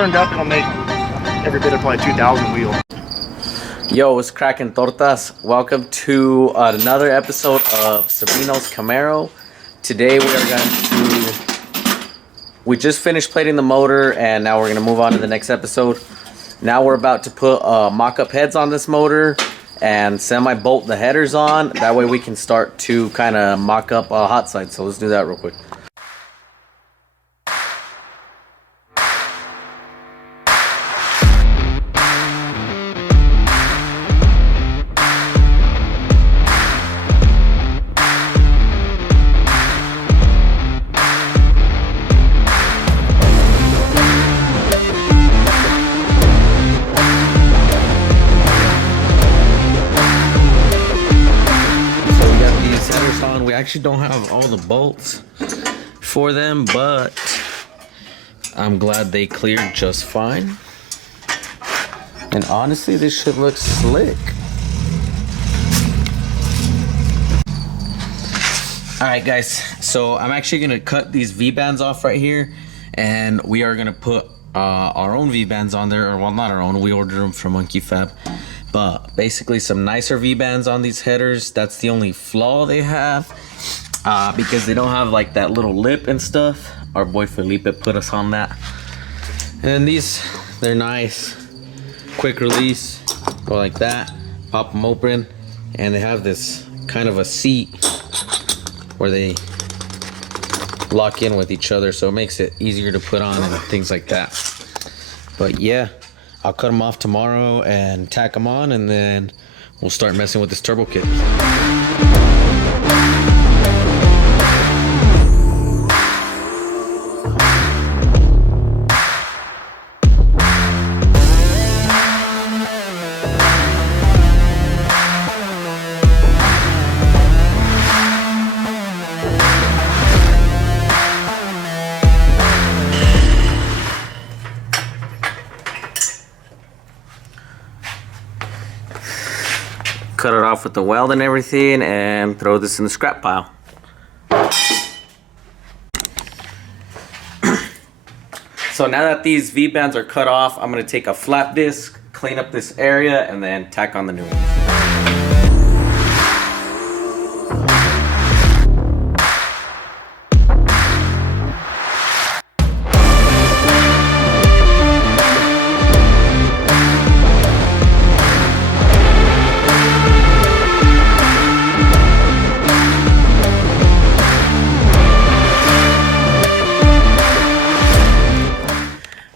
turned up, it'll make every bit of probably 2,000 wheel. Yo, what's cracking, tortas? Welcome to another episode of Sabino's Camaro. Today we just finished plating the motor, and now we're gonna move on to the next episode. Now we're about to put mock-up heads on this motor and semi-bolt the headers on. That way we can start to kind of mock up hot side. So let's do that real quick. We actually don't have all the bolts for them, but I'm glad they cleared just fine. And honestly, this should look slick. Alright guys, so I'm actually gonna cut these V-bands off right here, and we are gonna put our own V-bands on there, or well, not our own, we ordered them from Monkey Fab. But basically some nicer V-bands on these headers. That's the only flaw they have, because they don't have like that little lip and stuff. Our boy Felipe put us on that. And these, they're nice. Quick release, go like that, pop them open, and they have this kind of a seat where they lock in with each other, so it makes it easier to put on and things like that. But yeah, I'll cut them off tomorrow and tack them on, and then we'll start messing with this turbo kit. Cut it off with the weld and everything, and throw this in the scrap pile. So now that these V-bands are cut off, I'm gonna take a flat disc, clean up this area, and then tack on the new one.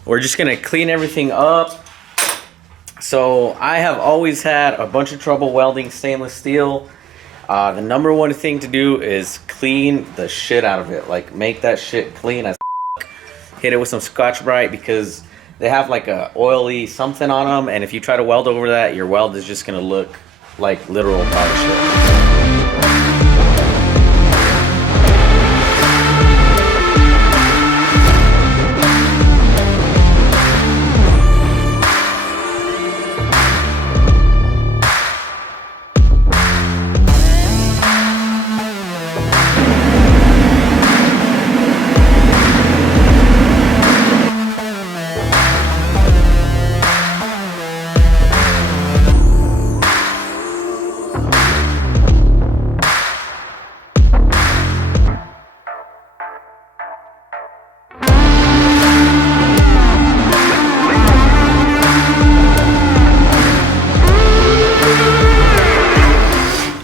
We're just gonna clean everything up. So I have always had a bunch of trouble welding stainless steel. The number one thing to do is clean the shit out of it. Like, make that shit clean as fuck. Hit it with some Scotch-Brite, because they have like a oily something on them, and if you try to weld over that, your weld is just gonna look like literal powder shit.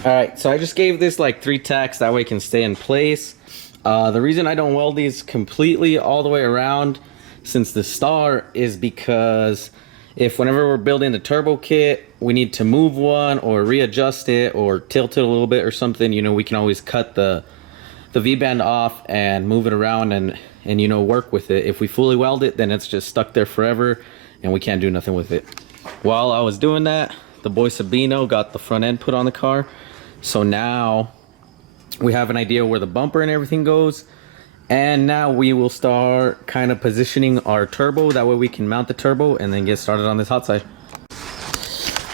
Alright, so I just gave this like 3 tacks, that way it can stay in place. The reason I don't weld these completely all the way around since the start is because if whenever we're building the turbo kit, we need to move one or readjust it or tilt it a little bit or something, you know, we can always cut the V-band off and move it around and you know, work with it. If we fully weld it, then it's just stuck there forever and we can't do nothing with it. While I was doing that, the boy Sabino got the front end put on the car. So now we have an idea where the bumper and everything goes, and now we will start kind of positioning our turbo. That way we can mount the turbo and then get started on this hot side.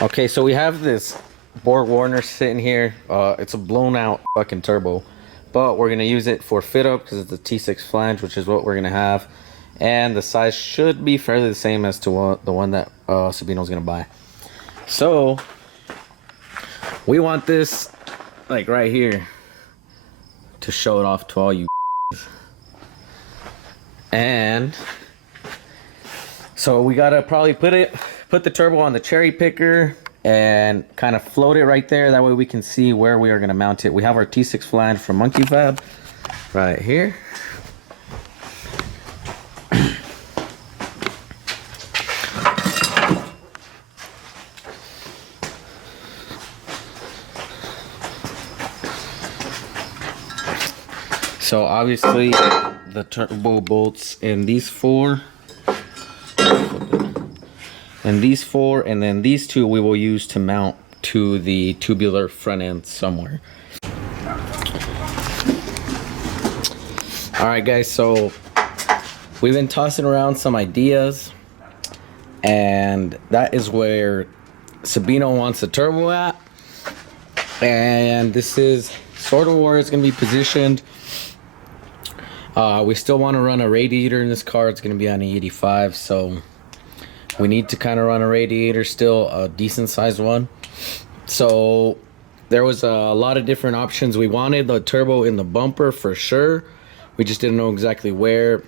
Okay, so we have this Borg Warner sitting here. It's a blown out fucking turbo, but we're gonna use it for fit up because it's a T6 flange, which is what we're gonna have. and the size should be fairly the same as to the one that Sabino's gonna buy. So we want this like right here to show it off to all you. And so we gotta probably put the turbo on the cherry picker and kind of float it right there. That way we can see where we are gonna mount it. We have our T6 flange from Monkey Fab right here. So obviously the turbo bolts in these four, and then these two we will use to mount to the tubular front end somewhere. All right guys, so we've been tossing around some ideas, and that is where Sabino wants the turbo at, and this is sort of where it's gonna be positioned. We still want to run a radiator in this car. It's going to be on E85, so we need to kind of run a radiator still, a decent sized one. So there was a lot of different options. We wanted the turbo in the bumper for sure. We just didn't know exactly where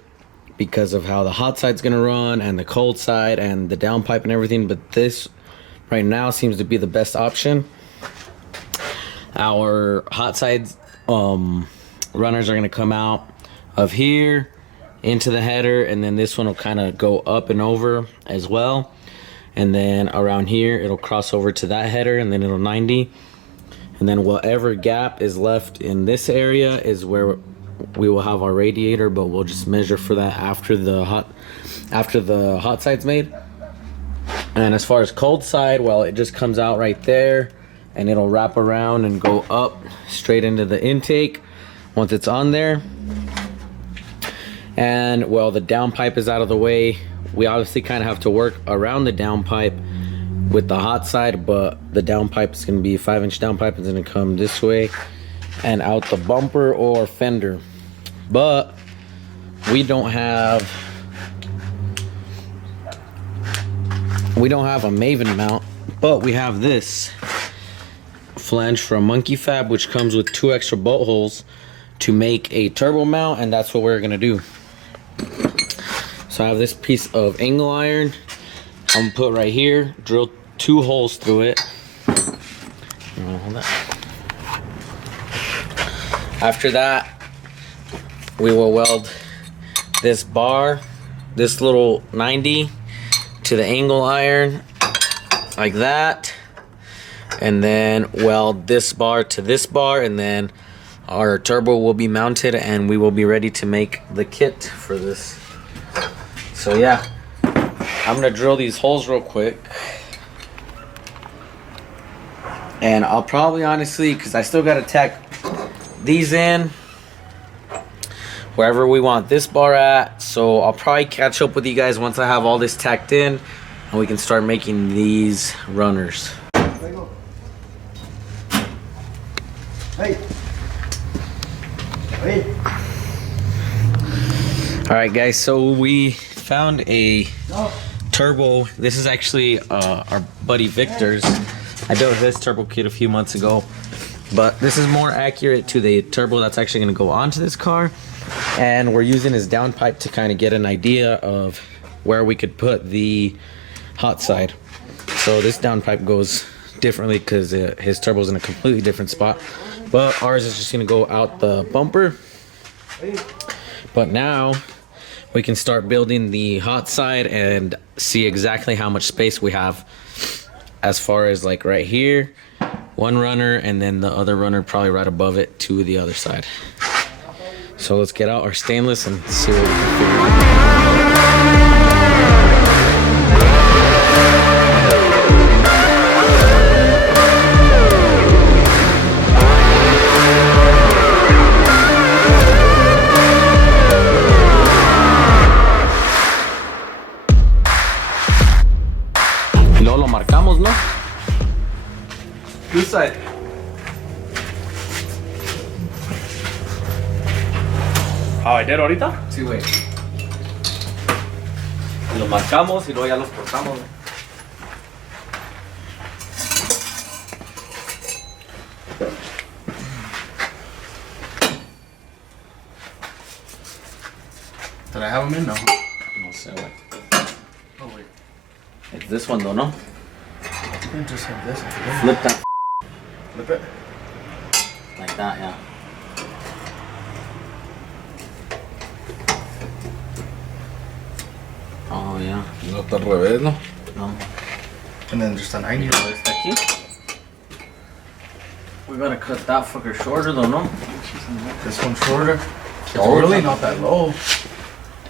because of how the hot side's going to run and the cold side and the downpipe and everything. But this right now seems to be the best option. Our hot sides runners are going to come out of here into the header, and then this one will kind of go up and over as well, and then around here it'll cross over to that header, and then it'll 90, and then whatever gap is left in this area is where we will have our radiator, but we'll just measure for that after the hot side's made. And as far as cold side, well, it just comes out right there and it'll wrap around and go up straight into the intake once it's on there. And well, the downpipe is out of the way. We obviously kind of have to work around the downpipe with the hot side, but the downpipe is going to be a 5-inch downpipe. It's going to come this way and out the bumper or fender. But we don't have a Maven mount, but we have this flange from Monkey Fab, which comes with 2 extra bolt holes to make a turbo mount, and that's what we're going to do. So I have this piece of angle iron I'm gonna put right here, drill 2 holes through it. Hold that. After that, we will weld this bar, this little 90 to the angle iron like that, and then weld this bar to this bar, and then our turbo will be mounted and we will be ready to make the kit for this. So yeah, I'm gonna drill these holes real quick, and I'll probably honestly, because I still gotta tack these in wherever we want this bar at, so I'll probably catch up with you guys once I have all this tacked in and we can start making these runners. Hey. Hey. All right guys, so we found a turbo. This is actually our buddy Victor's. I built this turbo kit a few months ago, but this is more accurate to the turbo that's actually going to go onto this car, and we're using his downpipe to kind of get an idea of where we could put the hot side. So this downpipe goes differently because his turbo's in a completely different spot, but ours is just going to go out the bumper. But now we can start building the hot side and see exactly how much space we have, as far as like right here, one runner, and then the other runner probably right above it to the other side. So let's get out our stainless and see what we can figure out. Y luego lo marcamos, ¿no? This side. Oh, I did ahorita? Sí, güey. Los marcamos y luego ya los cortamos. Did I have them in? No. No sé, güey. Oh, wait. It's this one though, no? I just have this. Flip that. Flip it. Like that, yeah. Oh, yeah. No está al revés, ¿no? No. And then just a 90. Está aquí. We gotta cut that fucker shorter though, no? This one's shorter. It's Oh, really not that low.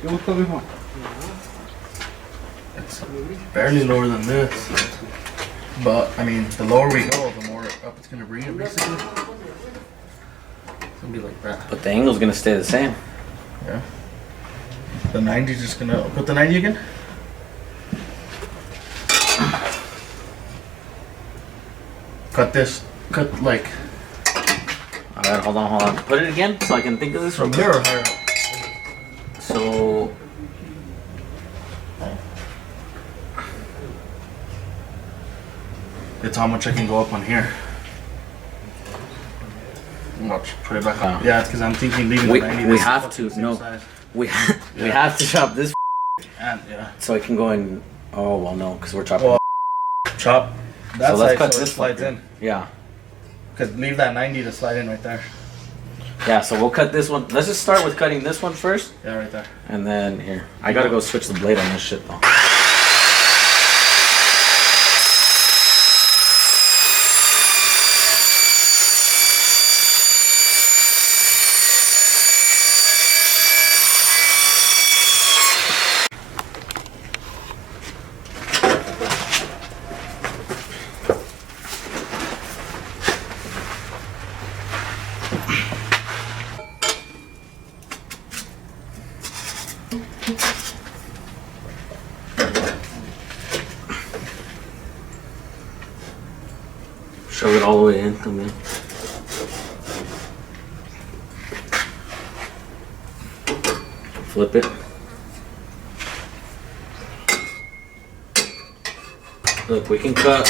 ¿Qué busca, mijo? It's barely lower than this. But, I mean, the lower we go, the more up it's going to bring it, basically. It's going to be like that. But the angle's gonna stay the same. Yeah. The 90 just going to... Put the 90 again? Cut this. Cut, like... Alright, hold on. Put it again so I can think of this From real here quick. or higher? So... It's how much I can go up on here. Watch. Put it back up. Oh. Yeah, it's because I'm thinking leaving We- the 90. we this is have fucking to, same no. size. We Yeah. have to chop this And, yeah. so I can go in... Oh, well, no, because we're chopping... Well, chop that so let's side cut so it this slides fucker. in. Yeah. Because leave that 90 to slide in right there. Yeah, so we'll cut this one. Let's just start with cutting this one first. Yeah, right there. And then here. I gotta go switch the blade on this shit though. Shove it all the way in, come in. Flip it. Look, we can cut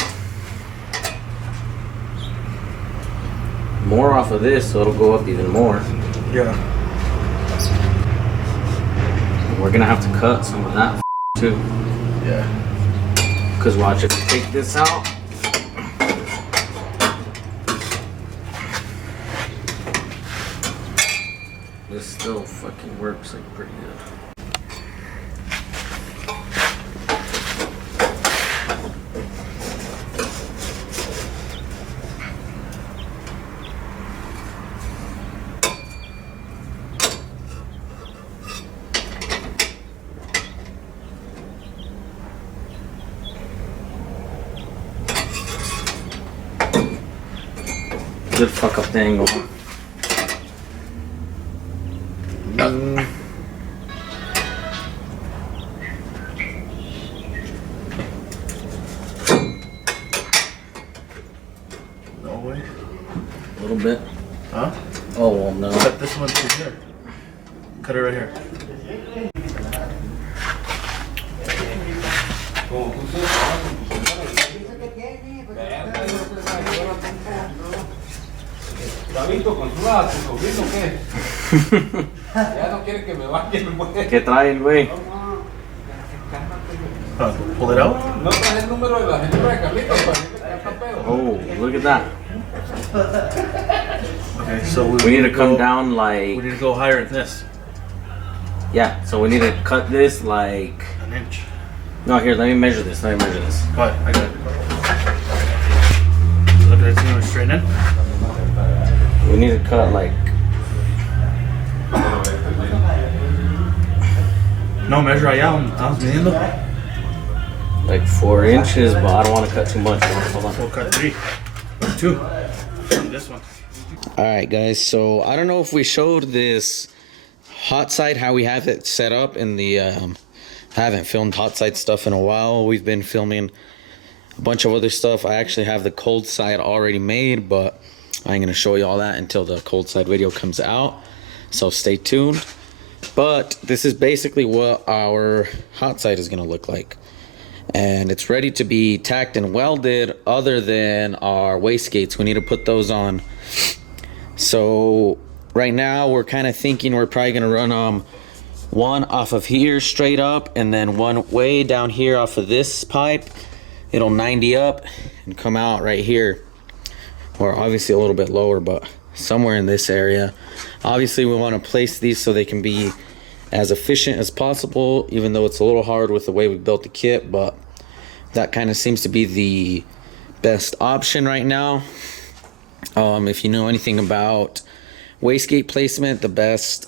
more off of this so it'll go up even more. Yeah. We're gonna have to cut some of that too. Yeah. Cause watch, if we take this out, this still fucking works like pretty good. Good fuck up the angle. No way. A little bit. Huh? Oh well, no. Cut this one through here. Cut it right here. Chavito, consuela a tu sobrino, ¿qué? Ya no quiere que me vaya el güey. ¿Qué traen, güey? Pull it out. No traes el número de la señora de Carlitos para decirle que está pedo. Oh, look at that. Okay, so We need to come go- down We like... need to go higher than this. Yeah, so we need to cut this like... An inch. No, here, let me measure this. Go ahead, I got it. Look at it, it's going straight in. We need to cut like... No, measure allá, estamos midiendo. Like 4 inches, but I don't want to cut too much. Hold on. We'll cut 3. Or 2. And this one. Alright guys, so I don't know if we showed this hot side, how we have it set up in the... I haven't filmed hot side stuff in a while. We've been filming a bunch of other stuff. I actually have the cold side already made, but I ain't gonna show you all that until the cold side video comes out. So stay tuned. But this is basically what our hot side is going to look like. And it's ready to be tacked and welded, other than our wastegates. We need to put those on. So right now we're kind of thinking we're probably going to run one off of here straight up, and then one way down here off of this pipe. It'll 90 up and come out right here, or obviously a little bit lower, but somewhere in this area. Obviously we want to place these so they can be as efficient as possible, even though it's a little hard with the way we built the kit, but that kind of seems to be the best option right now. If you know anything about wastegate placement, the best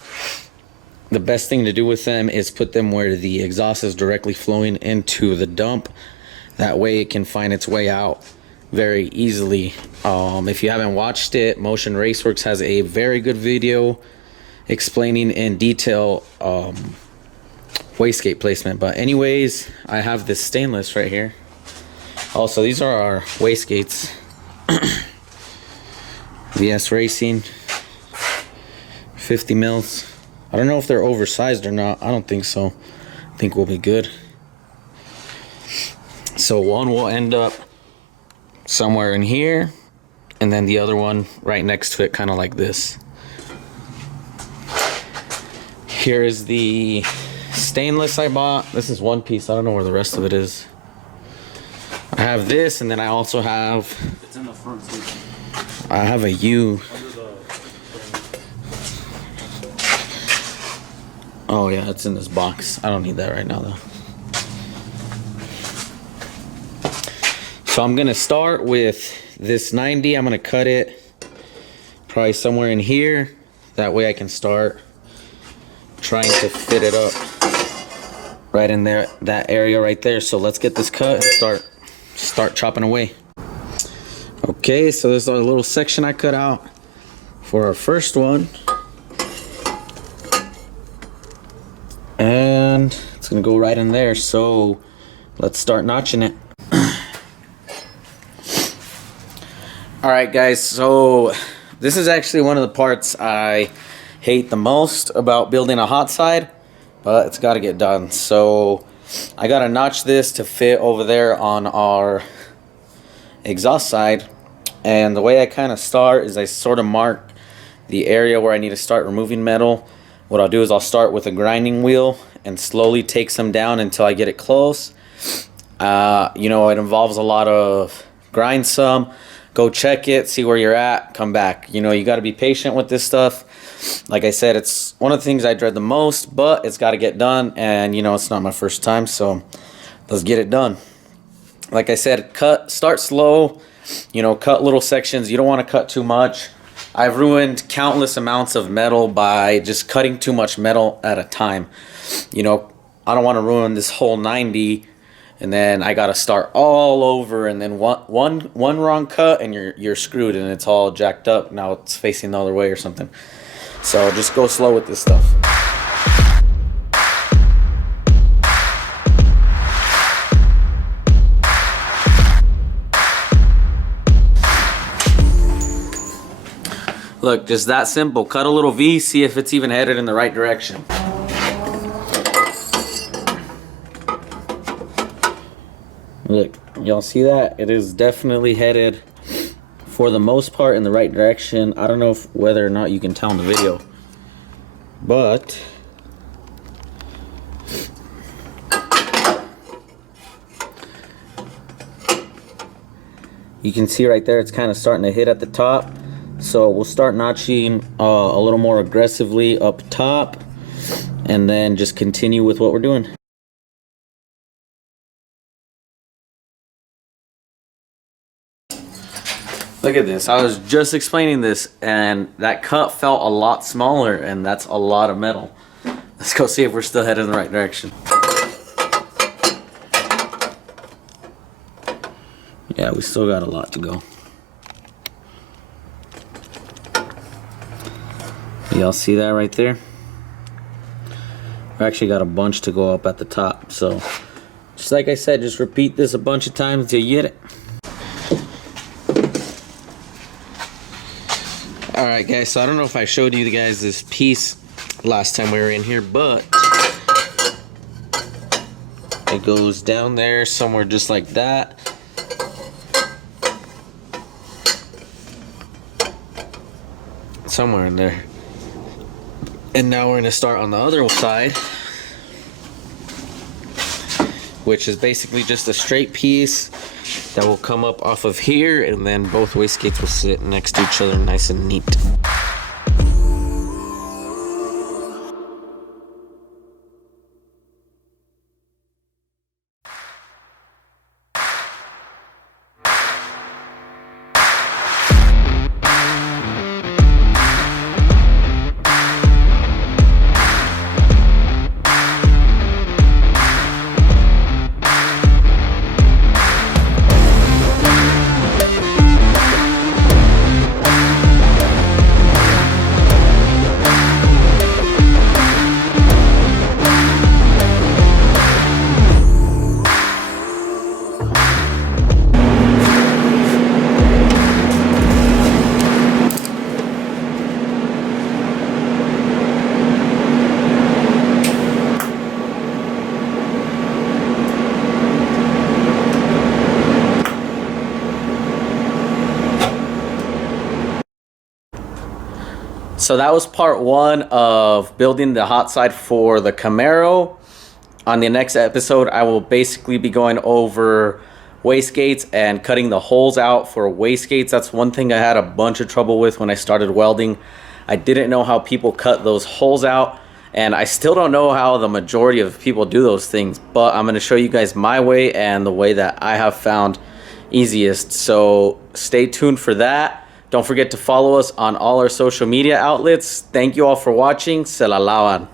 thing to do with them is put them where the exhaust is directly flowing into the dump. That way it can find its way out very easily. If you haven't watched it, Motion Raceworks has a very good video explaining in detail wastegate placement. But anyways, I have this stainless right here. Also, these are our wastegates. VS Racing 50 mils. I don't know if they're oversized or not. I don't think so. I think we'll be good. So one will end up somewhere in here, and then the other one right next to it, kind of like this. Here is the stainless I bought. This is one piece. I don't know where the rest of it is. I have this, and then I also have, It's in the front seat. I have a U. Oh yeah, it's in this box. I don't need that right now though. So I'm gonna start with this 90. I'm gonna cut it probably somewhere in here. That way I can start trying to fit it up right in there, that area right there. So let's get this cut and start chopping away. Okay, so there's a little section I cut out for our first one. And it's gonna go right in there. So let's start notching it. All right, guys, so this is actually one of the parts I hate the most about building a hot side, but it's got to get done. So I got to notch this to fit over there on our exhaust side. And the way I kind of start is I sort of mark the area where I need to start removing metal. What I'll do is I'll start with a grinding wheel and slowly take some down until I get it close. You know, it involves a lot of grind some, go check it, see where you're at, come back. You know, you got to be patient with this stuff. Like I said, it's one of the things I dread the most, but it's got to get done. And, you know, it's not my first time, so let's get it done. Like I said, start slow, you know, cut little sections. You don't want to cut too much. I've ruined countless amounts of metal by just cutting too much metal at a time. You know, I don't want to ruin this whole 90 and then I gotta start all over, and then one wrong cut and you're screwed and it's all jacked up. Now it's facing the other way or something. So just go slow with this stuff. Look, just that simple. Cut a little V, see if it's even headed in the right direction. Look, y'all see that? It is definitely headed, for the most part, in the right direction. I don't know whether or not you can tell in the video, but you can see right there it's kind of starting to hit at the top. So we'll start notching a little more aggressively up top, and then just continue with what we're doing. Look at this. I was just explaining this, and that cut felt a lot smaller, and that's a lot of metal. Let's go see if we're still headed in the right direction. Yeah, we still got a lot to go. Y'all see that right there? We actually got a bunch to go up at the top. So, just like I said, just repeat this a bunch of times until you get it. Alright guys, so I don't know if I showed you guys this piece last time we were in here, but it goes down there somewhere just like that. Somewhere in there. And now we're going to start on the other side, which is basically just a straight piece that will come up off of here, and then both wastegates will sit next to each other nice and neat. So that was part one of building the hot side for the Camaro. On the next episode, I will basically be going over wastegates and cutting the holes out for wastegates. That's one thing I had a bunch of trouble with when I started welding. I didn't know how people cut those holes out, and I still don't know how the majority of people do those things, but I'm going to show you guys my way and the way that I have found easiest. So stay tuned for that. Don't forget to follow us on all our social media outlets. Thank you all for watching. Se la lavan.